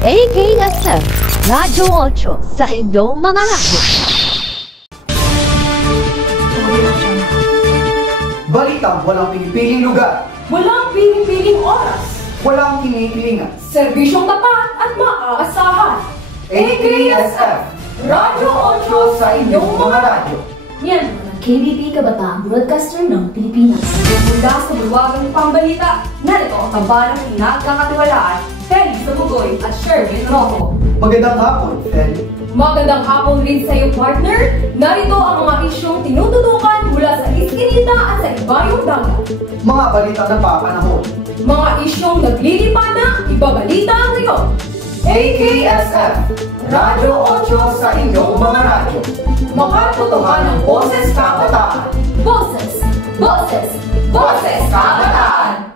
AKSF Radyo 8 sa inyong mga radyo. Balitang walang pinipiling lugar, Walang piling-piling oras, walang kinikilingan. serbisyong tapat at maaasahan. AKSF Radyo 8 sa inyong mga radyo. Miyembro ng KBP Kabataang Broadcaster ng Pilipinas. Mula sa bulwagang pambalita, narito ang tamba ng pinagkakatiwalaan, Felix Sabugoy at Sherwin Rojo. Magandang hapon, Fel. Magandang hapon rin sa iyong partner. Narito ang mga isyong tinututukan mula sa iskinita at sa ibayong dagat. Mga balita ng papanahon. Mga isyong naglilipad na ibabalita ngayon. AKSF Radyo 8 sa inyong mga radyo. Makatotohan ng boses kabataan. Boses! Boses! Boses kabataan!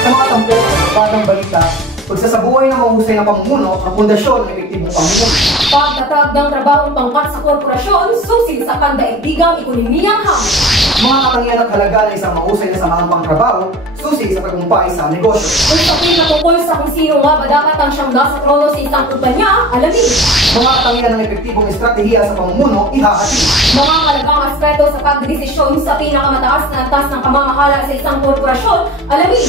Sa mga tampo at batang balita, pagsasabuhay ng mahusay na pamumuno ang pundasyon ng epektibong pamumuno. Pagtatag ng trabahong pangkat sa korporasyon, susi sa pandaigdigang ekonomiyang hamon. Mga katangian at halaga ng isang mahusay na samaang pangtrabaho, susi sa tagumpay sa negosyo. Usapin na tungkol sa kung sino nga ba dapat ang siyang nasa trono sa isang kumpanya, alamin. Mga katangian ng epektibong estratehiya sa pamumuno, ihahati. Mga halagang aspeto sa pagdesisyon sa pinakamataas na antas ng pamamahala sa isang korporasyon, alamin.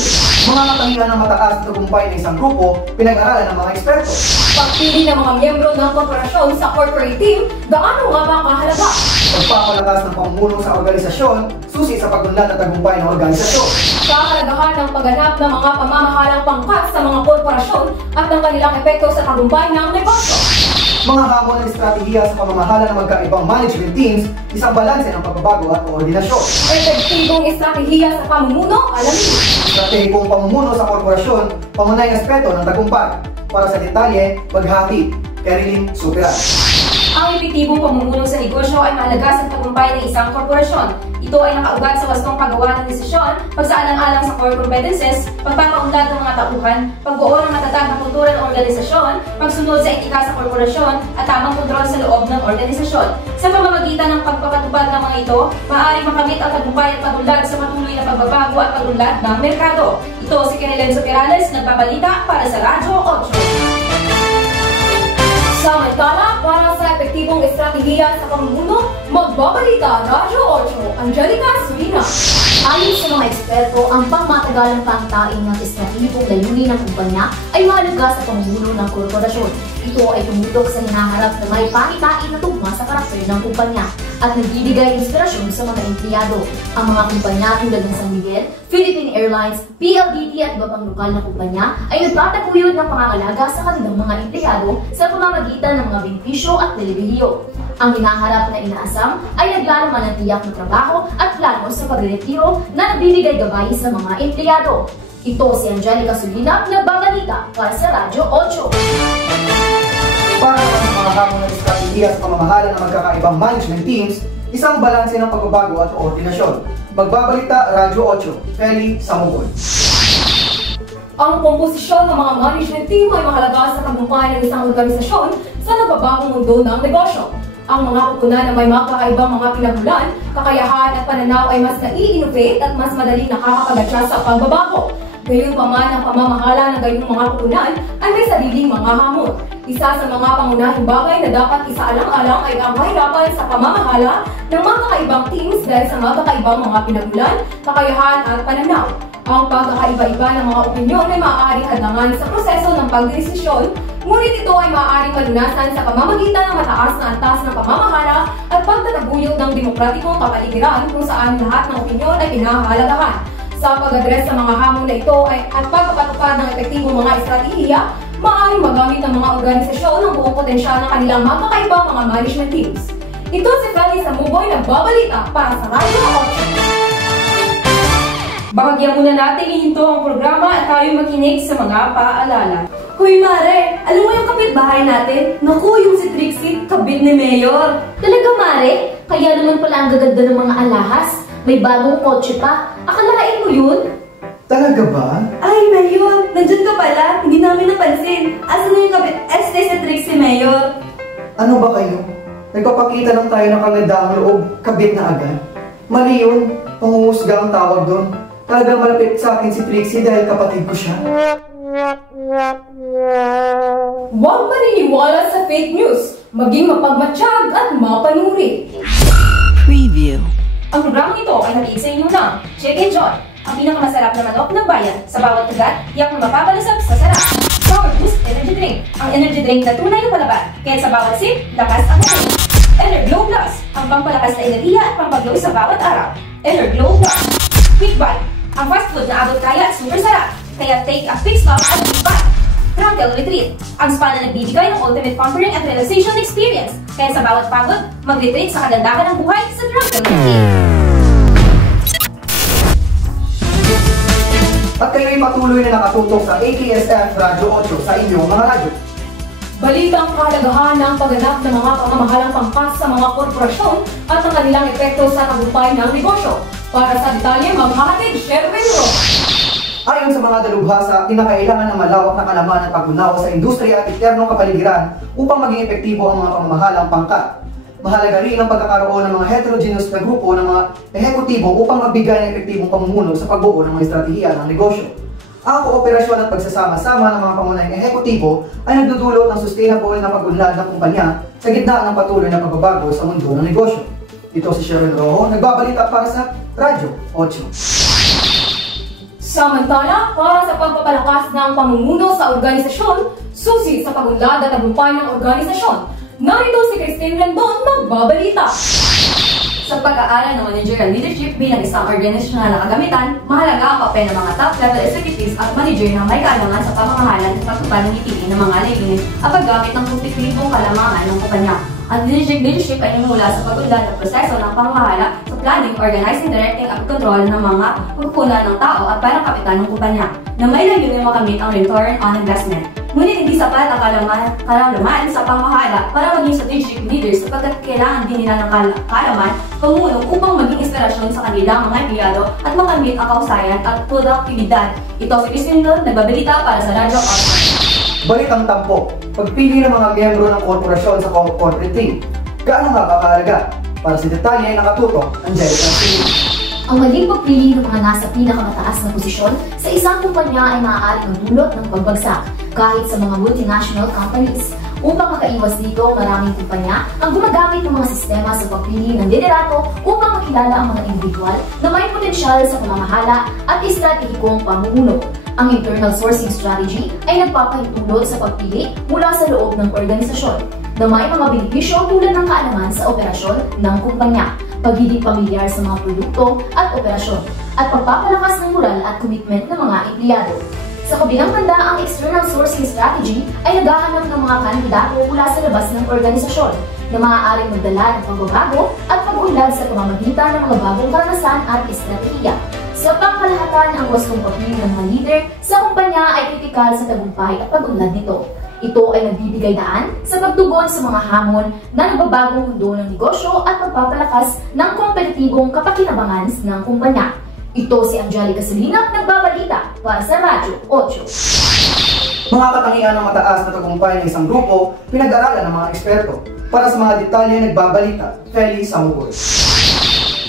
Mga katangian ng mataas na tagumpay ng isang grupo, pinag-aralan ng mga eksperto. Pagpili ng mga miyembro ng korporasyon sa corporate team, gaano nga ba kahalaga? Pagpapalakas ng pamumuno sa organisasyon, susi sa pag-unlad at tagumpay ng organisasyon. Kahalagahan ng pagganap ng mga pamamahalang pangkat sa mga korporasyon at ng kanilang epekto sa tagumpay ng negosyo. Mga hamon ng estratehiya sa pamamahala ng magkaibang management teams, isang balanse ng pagbabago at koordinasyon. Epektibong estratehiya sa pamumuno, alamin. Estratehikong pamumuno sa korporasyon, pangunahing aspeto ng tagumpay. Para sa detalye, maghati. Caroline Superan. Ang epektibong pamumuno sa negosyo ay mahalaga sa tagumpay ng isang korporasyon. Ito ay nakaugat sa wastong paggawa ng desisyon, pagsaalang-alang sa core competences, pagpapaunlad ng mga tauhan, pagbuo ng matatag na kultura ng organisasyon, pagsunod sa etika sa korporasyon, at tamang kontrol sa loob ng organisasyon. Sa pamamagitan ng pagpapatupad ng mga ito, maaaring makamit ang tagumpay at pag-unlad sa patuloy na pagbabago at pag-unlad ng merkado. Ito si Caroline Perales, nagbabalita para sa Radyo 8. Samantala, para sa epektibong estratehiya sa pamumuno, magbabalita Radyo 8, Angelica Sulina. Ayon sa mga eksperto, ang pangmatagalang pangtain ng estratehikong layunin ng kumpanya ay mahalaga sa pamumuno ng korporasyon. Ito ay tumutok sa hinaharap na may pakitain na tugma sa karakter ng kumpanya at nagbibigay inspirasyon sa mga empleyado. Ang mga kumpanya tulad ng San Miguel, Philippine Airlines, PLDT at iba pang lokal na kumpanya ay nagtataguyod ng pangangalaga sa kanilang mga empleyado sa pamamagitan ng mga benepisyo at pribilehiyo. Ang hinaharap na inaasam ay naglalaman ng tiyak na trabaho at plano sa pagre-retiro na nagbibigay gabay sa mga empleyado. Ito si Angelica Sulina, nagbabalita para sa Radyo 8. Para sa mga hamon ng estratehiya sa pamamahala ng magkakaibang management teams, isang balanse ng pagbabago at koordinasyon. Magbabalita Radyo 8, Feli Samugoy. Ang komposisyon ng mga management team ay mahalaga sa tagumpay ng isang organisasyon sa nagbabagong mundo ng negosyo. Ang mga kupunan na may makakaibang mga pinagmulan, kakayahan at pananaw ay mas nai-innovate at mas madaling nakakapag-adjust sa pagbabago. Gayunpaman ang pamamahala ng gayong mga kupunan ay may sariling mga hamon. Isa sa mga pangunahing bagay na dapat isaalang-alang ay ang kahirapan sa pamamahala ng mga kakaibang teams dahil sa mga kakaibang mga pinagmulan, kakayahan at pananaw. Ang pagkakaiba-iba ng mga opinyon ay maaaring hadlangan sa proseso ng pagdesisyon, ngunit ito ay maaaring malunasan sa pamamagitan ng mataas na antas ng pamamahala at pagtataguyod ng demokratikong kapaligiran kung saan lahat ng opinyon ay pinahahalagahan. Sa pag-adres sa mga hamon na ito at pagpapatupad ng epektibong mga estratehiya, maaaring magamit ng mga organisasyon ang buong potensyal ng kanilang magkakaibang mga management teams. Ito si Felix Samugoy, nagbabalita para sa Radyo 8. Bahagyan muna natin ihinto ang programa at tayo makinig sa mga paalala. Hoy Mare, alam mo yung kapitbahay natin? Naku, yung si Trixie, kabit ni Mayor. Talaga Mare? Kaya naman pala ang gaganda ng mga alahas. May bagong kotse pa. Akalain mo yun? Talaga ba? Ay, Mayor, nandyan ka pala. Hindi namin napansin. Asan na yung kabit este si Trixie, Mayor? Ano ba kayo? Nagpapakita lang tayo ng kagandaang loob, kabit na agad. Mali yun, panghuhusga ang tawag doon. Talagang malapit sa akin si Trixie dahil kapatid ko siya. Huwag maniniwala sa fake news, maging mapagmatsyag at mapanuri. Preview. Ang programang ito ay nag sa inyo ng Chicken Joy, ang pinakamasarap na manok ng bayan. Sa bawat kagat, iyak na mapapalusap sa sarap. Power Boost Energy Drink, ang energy drink na tunay na palaban. Kaya sa bawat sip, lakas ang energy. Energlow Plus, ang pampalakas na enerhiya at pampaglow sa bawat araw. Energlow Plus. Quick Bite, ang fast food na abot kaya at super sarap. Kaya take a quick stop at Quick Bite. Tranquil Retreat, ang spa na nagbibigay ng ultimate pampering at relaxation experience. Kaya sa bawat pagod, mag-retreat sa kagandahan ng buhay sa Tranquil Retreat. At kayo'y patuloy na nakatutok sa AKSF Radyo 8 sa inyong mga radyo. Balitang kahalagahan ng pagganap ng mga pamamahalang pangkas sa mga korporasyon at ang kanilang epekto sa tagumpay ng negosyo. Para sa detalye, maghahatid Sherwin Ross. Ayon sa mga dalubhasa, kinakailangan ng malawak na kalaman at pag-unawa sa industriya at eksternong kapaligiran upang maging epektibo ang mga pamamahalang pangkat. Mahalaga rin ang pagkakaroon ng mga heterogeneous na grupo ng mga ehekutibo upang magbigay ng epektibong pamumuno sa pagbuo ng mga estratehiya ng negosyo. Ang kooperasyon at pagsasama-sama ng mga pangunahing ehekutibo ay nagdudulot ng sustainable na pag-unlad ng kumpanya sa gitna ng patuloy na pagbabago sa mundo ng negosyo. Ito si Sharon Rojo, nagbabalita para sa Radyo 8. Samantala, para sa pagpapalakas ng pamumuno sa organisasyon, susi sa pag-unlad at tagumpay ng organisasyon, narito si Christine Rendon nagbabalita. Sa pag-aaral ng managerial leadership bilang isang organisasyonal na kagamitan, mahalaga ang papel ng mga top-level executives at manager na may kailangan sa pamamahalan at pagtupad ng itigin ng mga layunin at paggamit ng konstruktibong kalamangan ng kumpanya. Ang leadership ay namula sa pag-unlad ng proseso ng pamamahala sa planning, organizing, directing at control ng mga pagkukunan ng tao at parang kapital ng kumpanya na may layunin makamit ang return on investment. Ngunit hindi sapat ang kaalaman sa pamamahala para maging strategic leaders sapagkat kailangan din nila ng kaalaman pamulong upang maging inspirasyon sa kanilang mga empleyado at makamit ang kausayan at produktibidad. Ito si Christine Rendon, nagbabalita para sa Radyo 8. Balitang tampok, pagpili ng mga miyembro ng korporasyon sa corporate team. Gaano nga kakahalaga? Para sa detalye, nakatutok ang Angelica Silva. Ang maging pagpili ng mga nasa pinakamataas na posisyon sa isang kumpanya ay maaaring magdulot ng pagbagsak kahit sa mga multinational companies. Upang makaiwas dito, maraming kumpanya ang gumagamit ng mga sistema sa pagpili ng liderato upang makilala ang mga individual na may potensyal sa pamamahala at estratehikong pamumuno. Ang internal sourcing strategy ay nagpapahintulot sa pagpili mula sa loob ng organisasyon na may mga benepisyo tulad ng kaalaman sa operasyon ng kumpanya, pagiging pamilyar sa mga produkto at operasyon, at pagpapalakas ng moral at commitment ng mga empleyado. Sa kabilang banda, ang external sourcing strategy ay naghahanap ng mga kandidato mula sa labas ng organisasyon na maaaring magdala ng pagbabago at pag-unlad sa pamamagitan ng mga bagong karanasan at estratehiya. Sa pangkalahatan, ang wastong papel ng mga leader sa kumpanya ay kritikal sa tagumpay at pag-unlad nito. Ito ay nagbibigay daan sa pagtugon sa mga hamon na nagbabagong mundo ng negosyo at pagpapalakas ng kompetitibong kapakinabangan ng kumpanya. Ito si Angelica Silina, nagbabalita para sa Radyo 8. Mga katangian ng mataas na tagumpay ng isang grupo, pinag-aralan ng mga eksperto. Para sa mga detalye, nagbabalita, Feli Samugoy.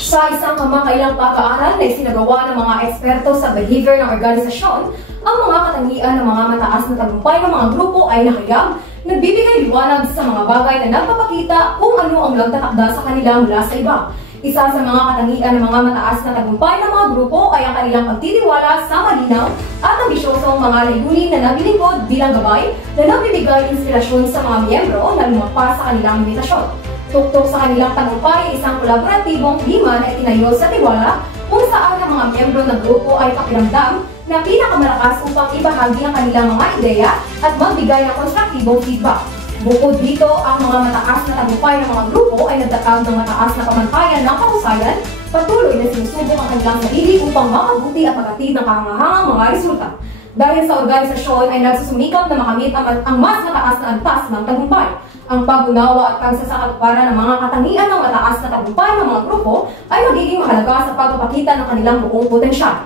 Sa isang kamakailang pag-aaral na isinagawa ng mga eksperto sa behavior ng organisasyon, ang mga katangian ng mga mataas na tagumpay ng mga grupo ay nakayag, nagbibigay liwanag sa mga bagay na nagpapakita kung ano ang nagtatakda sa kanila mula sa iba. Isa sa mga katangian ng mga mataas na tagumpay ng mga grupo ay ang kanilang pagtitiwala sa malinaw at ambisyosong mga layunin na naglilingkod bilang gabay na nagbibigay inspirasyon sa mga miyembro na lumagpas sa kanilang limitasyon. Tuktok sa kanilang tagumpay, isang kolaboratibong klima na itinayo sa tiwala kung saan ang mga miyembro ng grupo ay pakiramdam na pinakamalakas upang ibahagi ang kanilang mga ideya at magbigay ng konstruktibong feedback. Bukod dito, ang mga mataas na tagumpay ng mga grupo ay nagtatag ng mataas na pamantayan ng kahusayan, patuloy na sinusubok ang kanilang sarili upang makabuti at magatid ng kahangahangang mga resulta. Dahil sa organisasyon ay nagsusumikap na makamit ang mas mataas na antas ng tagumpay. Ang pag-unawa at pagsasakatuparan ng mga katangian ng mataas na tagumpay ng mga grupo ay magiging mahalaga sa pagpapakita ng kanilang buong potensyal.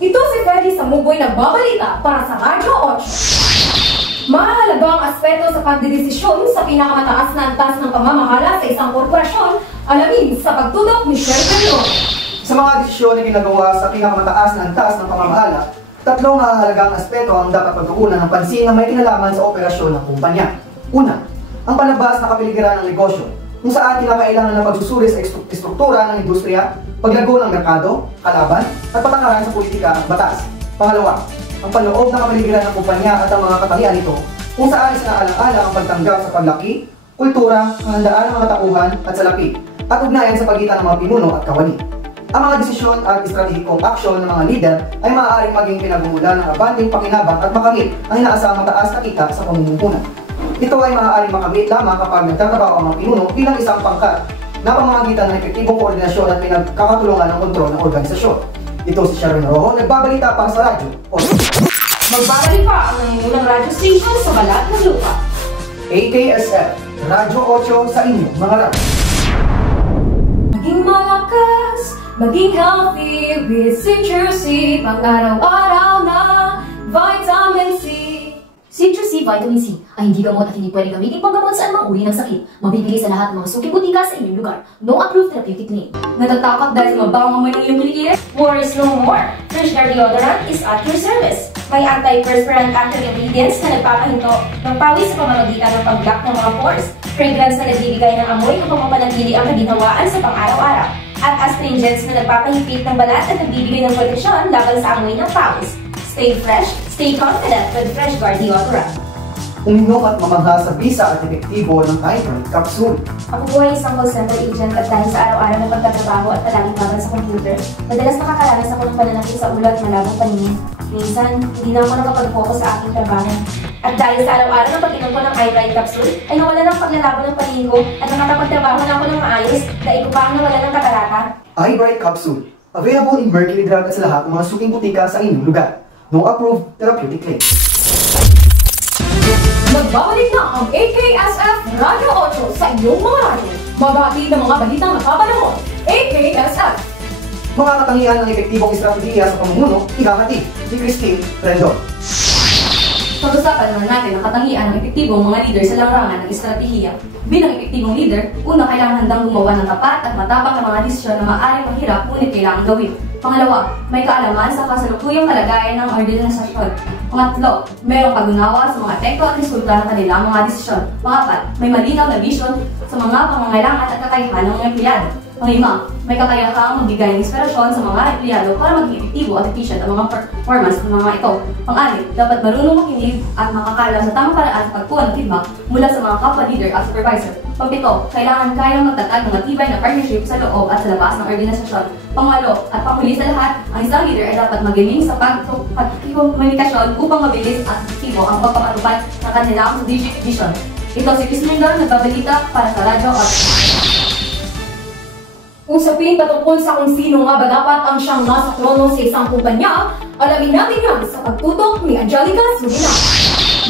Ito si Feli Samugoy, nagbabalita para sa Radyo 8. Mahalagang aspeto sa pagdedesisyon sa pinakamataas na antas ng pamamahala sa isang korporasyon, alamin sa pagtutok ni Sherwin Rojo. Sa mga desisyon na ginagawa sa pinakamataas na antas ng pamamahala, tatlong mahalagang aspeto ang dapat pagtuunan ng pansin na may kinalaman sa operasyon ng kumpanya. Una, ang panlabas na kapaligiran ng negosyo, kung saan kinakailangan ng pagsusuri sa istruktura ng industriya, paglago ng merkado, kalaban, at patakaran sa politika at batas. Pangalawa, ang panloob na kapaligiran ng kumpanya at ang mga katangian nito, kung saan isinaalang-alang ang pagtanggap sa paglaki, kultura, kahandaan ng mga tauhan at salapi, at ugnayan sa pagitan ng mga pinuno at kawani. Ang mga desisyon at estratehikong aksyon ng mga lider ay maaaring maging pinagmumulan ng abanding pakinabang at makamit ang inaasahang mataas na kita sa pamumuhunan. Ito ay maaaring makamit lamang kapag nagtatrabaho ang mga pinuno bilang isang pangkat na pamamagitan ng epektibong koordinasyon at pinagkakatulungan ng kontrol ng organisasyon. Ito si Sharon Rojo, nagbabalita para sa radyo. Magbabalik pa ang nangungunang radio station sa balat ng lupa. AKSF, Radyo 8 sa inyong mga radyo. Maging malakas, maging healthy with citrusy, pang-araw-araw na vitamin C. Citrus C Vitamin C ay hindi gamot at hindi pwedeng gamitin panggamot sa anumang uri ng sakit. Mabibili sa lahat ng mga suking butika sa inyong lugar. No approved therapeutic name. Natatakot dahil sa mabawang amoy ng iyong kilikili? Worries no more! FreshGuard Deodorant is at your service. May antiperspirant active ingredients na nagpapahinto ng pawis sa pamamagitan ng pag-block ng mga pores. Fragrance na nagbibigay ng amoy upang mapanatili ang kaginhawaan sa pang-araw-araw. At astringents na nagpapahigpit ng balat at nagbibigay ng proteksyon laban sa amoy ng pawis. Stay fresh, stay confident with FreshGuard Deodorant. Uminom at mamangha sa bisa at epektibo ng Hydrate Capsule. Ako po ay isang call center agent at dahil sa araw-araw na pagtatrabaho at palaging babad sa computer, madalas nakakaranas ako ng pananakit sa ulo at malabong paningin. Minsan, hindi na ako nakapag-focus sa aking trabaho. At dahil sa araw-araw na pag-inom ko ng Hydrate Capsule, ay nawala ng paglalabo ng paningin ko at nakapagtrabaho na ako ng maayos dahil ko pa ang nawala ng katarata. Hydrate Capsule. Available in Mercury Drug at sa lahat ng mga suking butika sa inyong lugar. No approved therapeutic claim. Magbabalik na ang AKSF Radio 8 sa inyong mga radyo. Magbabati ng mga balitang nakapanahon. AKSF. Mga katangian ng epektibong estratehiya sa pamumuno, ikakati ni Christine Rendon. Pag-usapan naman natin ang katangian ng epektibong mga leader sa larangan ng estratehiya. Bilang epektibong leader, una kailangan handang gumawa ng tapat at matapang na mga desisyon na maaaring mahirap ngunit kailangan gawin. Pangalawa, may kaalaman sa kasalukuyang kalagayan ng organisasyon. Pangatlo, mayroong pag-unawa sa mga epekto at resulta ng kanilang mga desisyon. Pangapat, may malinaw na vision sa mga pangangailangan at kakayahan ng mga empleyado. Panglima, may kakayahang magbigay ng inspirasyon sa mga empleyado para maging epektibo at efficient ang mga performance ng mga ito. Pang-anim, dapat marunong makinig at makakaalam sa tamang paraan sa pagkuha ng feedback mula sa mga kapwa leader at supervisor. Pang-pito, kailangan kayang magtatag ng matibay na partnership sa loob at sa labas ng organisasyon. Pang-walo, at panghuli sa lahat, ang isang leader ay dapat magaling sa pagkomunikasyon upang mabilis at efektibo ang pagpapatupad ng kanilang strategic vision. Ito si Chris Lindon, nagbabalita para sa Radyo 8. Usapin patungkol sa kung sino nga ba dapat ang siyang nasa trono sa isang kumpanya, alamin natin yan sa pagtutok ni Angelica Surina.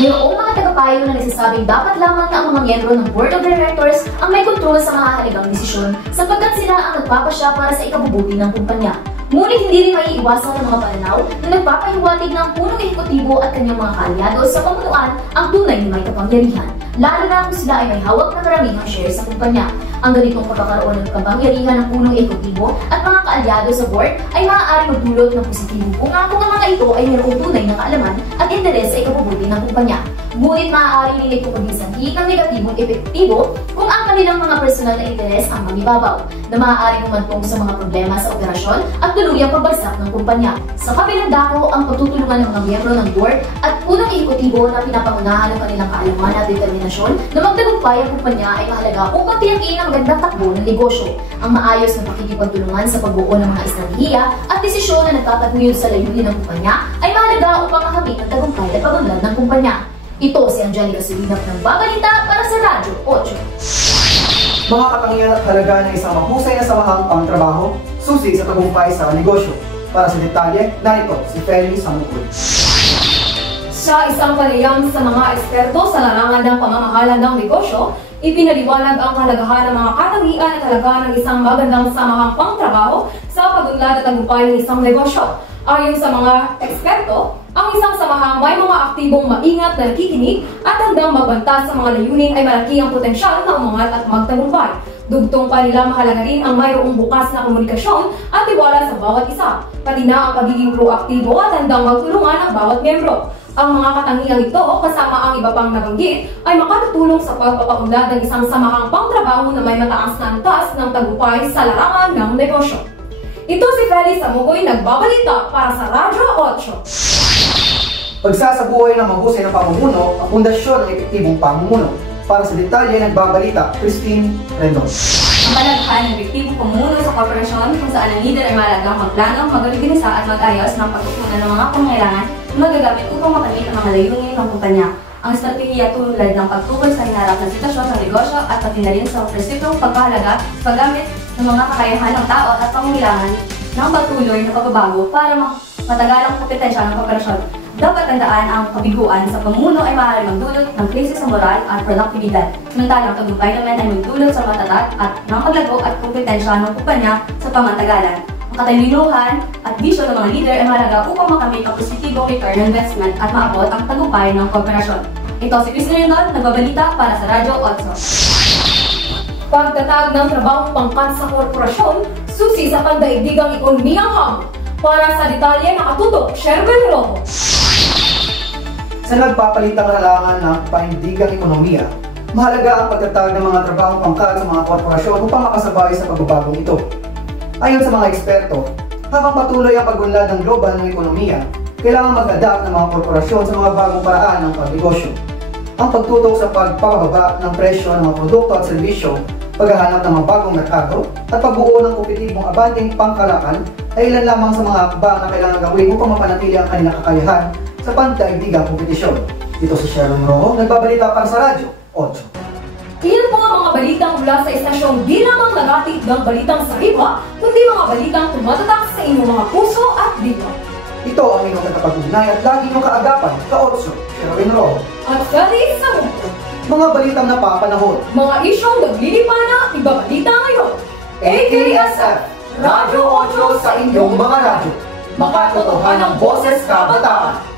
Mayroong mga tagapayo na nagsasabing dapat lamang na ang mga miyembro ng Board of Directors ang may kontrol sa mga halagang desisyon sapagkat sila ang nagpapasya para sa ikabubuti ng kumpanya. Ngunit hindi rin maiiwasan ng mga pananaw na nagpapahiwatig ng punong ehekutibo at kanyang mga kaalyado sa pamunuan ang tunay na may kapangyarihan, lalo na kung sila ay may hawak na karamihang share sa kumpanya. Ang ganitong pagkakaroon ng kapangyarihan ng punong ehekutibo at mga kaalyado sa board ay maaaring magdulot ng positibo kung ang mga ito ay mayroong tunay na kaalaman at interes sa ikabubuti ng kumpanya. Ngunit maaaring nila ito pagbisanhi ng negatibong epektibo kung ang kanilang mga personal na interes ang magibabaw, na maaaring umantong sa mga problema sa operasyon at tuluyang pagbagsak ng kumpanya. Sa kabilang dako, ang pagtutulungan ng mga miyembro ng board at punong ehekutibo na pinapangunahan ng kanilang kaalaman at determinasyon na magtagumpay ang kumpanya ay mahalaga upang tiyakin ang magandang takbo ng negosyo. Ang maayos na pakikipagtulungan sa pagbuo ng mga estratehiya at desisyon na nagtataguyod sa layunin ng kumpanya ay mahalaga upang makamit ang tagumpay at pagunlad ng kumpanya. Ito si Angelica Surina ng Babalita para sa Radyo 8. Mga katangian at halaga ng isang mahusay na samahang pangtrabaho, susi sa tagumpay sa negosyo. Para sa detalye, narito si Feli Samukul. Sa isang panayam sa mga eksperto sa larangan ng pamamahala ng negosyo, ipinaliwanag ang kahalagahan ng mga katangian at halaga ng isang magandang samahang pangtrabaho sa pagunlad at tagumpay ng isang negosyo. Ayon sa mga eksperto, ang isang samahang may mga aktibong maingat na nakikinig at handang magbanta sa mga layunin ay malaki ang potensyal na umangat at magtagumpay. Dugtong pa nila mahalaga rin ang mayroong bukas na komunikasyon at tiwala sa bawat isa, pati na ang pagiging proaktibo at handang magtulungan ng bawat miyembro. Ang mga katangiang ito, kasama ang iba pang nabanggit, ay makatutulong sa pagpapaunlad ng isang samahang pangtrabaho na may mataas na antas ng tagumpay sa larangan ng negosyo. Ito si Feli Samugoy, nagbabalita para sa Radyo 8. Pagsasabuhay ng mahusay na pamumuno ang pundasyon ng epektibong pamumuno. Para sa detalye, nagbabalita, Christine Rendon. Ang kalaghan ng epektibong pamumuno sa korporasyon kung saan ang leader ay mahalagang magplano, mag-organisa at mag-ayos ng pagkukunan ng mga pangailangan na magagamit upang makamit ang mga layunin ng kumpanya. Ang estratehiya tulad ng pagtukoy sa hinarap na sitwasyon ng negosyo at pati na rin sa prinsipyong pagpahalaga sa paggamit ng mga kakayahan ng tao at pangangailangan ng patuloy na pagbabago para matagalang kompetensya ng korporasyon. Dapat tandaan ang kabiguan sa pamumuno ay maaaring magdulot ng krisis sa moral at produktibidad. Samantalang tagumpay naman ay magdulot sa matatag at ng paglago at kompetensya ng kumpanya sa pamantagalan. Ang katalinuhan at bisyo ng mga leader ay mahalaga upang makamit ang positibong return on investment at maabot ang tagumpay ng korporasyon. Ito si Christine Rendon, nagbabalita para sa Radyo 8. Pagtatag ng trabahong pangkat sa korporasyon, susi sa pandaigdigang ekonomiyang hamon. Para sa detalye, nakatutok, Sherwin Rojo. Sa nagpapalitang halangan ng panindigang ekonomiya, mahalaga ang pagtatag ng mga trabahong pangkat sa mga korporasyon upang makasabay sa pagbabagong ito. Ayon sa mga eksperto, habang patuloy ang pagunlad ng global ng ekonomiya, kailangan mag-adapt ng mga korporasyon sa mga bagong paraan ng pagnegosyo. Ang pagtutok sa pagpapababa ng presyo ng mga produkto at serbisyo, paghahanap ng mga bagong merkado, at pagbuo ng kompetitibong abanteng pangkalakan ay ilan lamang sa mga hakbang na kailangan gawin upang mapanatili ang kanilang kakayahan sa pandaigdigang kompetisyon. Ito si Sharon Rojo, nagbabalita para sa Radyo 8. Iyan po ang mga balitang mula sa estasyong di lamang nagatid ng balitang sariwa, kundi mga balitang tumatatak sa inyong mga puso at dito. Ito ang inyong nagpapag-ugnay at lagi niyong kaagapan, ka-8, Sharon Rojo. At Feli Samugoy. Mga balitang napapanahon. Mga isyong naglilipana, ibabalita ngayon. AKSF, Radyo 8 sa inyong mga radyo. Makatotohanan ng boses kabataan.